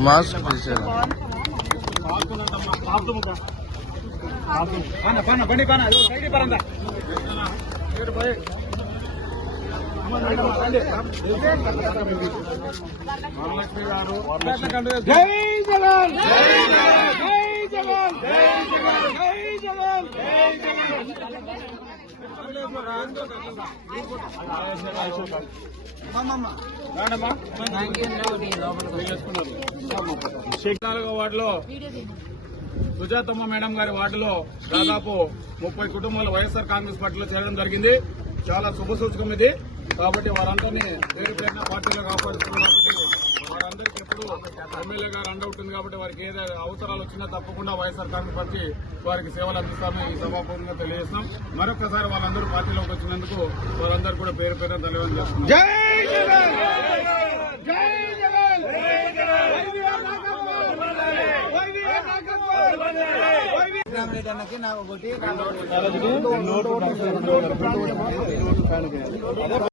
Mask తీసాను బండి కానా సైడ్ పరందా జై జగన్ జై జగన్ జై జగన్ జై జగన్ జై జగన్ నాలుగో వార్డులో సుజాతమ్మ మేడం గారి వార్డులో దాదాపు ముప్పై కుటుంబాలు వైఎస్ఆర్ కాంగ్రెస్ పార్టీలో చేరడం జరిగింది. చాలా శుభ సూచకం ఇది. కాబట్టి వారందరినీ పేరు పేరున పార్టీలో కాపాడుతున్నారు వారందరికీ ఎప్పుడు ఎమ్మెల్యే గారు అండ ఉంటుంది కాబట్టి వారికి ఏదైనా అవసరాలు వచ్చినా తప్పకుండా వైఎస్ఆర్ కాంగ్రెస్ పార్టీ వారికి సేవలు అందిస్తామని ఈ సభాపూర్వకంగా తెలియజేస్తున్నాం. మరొకసారి వాళ్ళందరూ పార్టీలోకి వచ్చినందుకు వారందరూ కూడా పేరు పేరున ధన్యవాదాలు చేస్తున్నాం. జై జగన్! జై జగన్!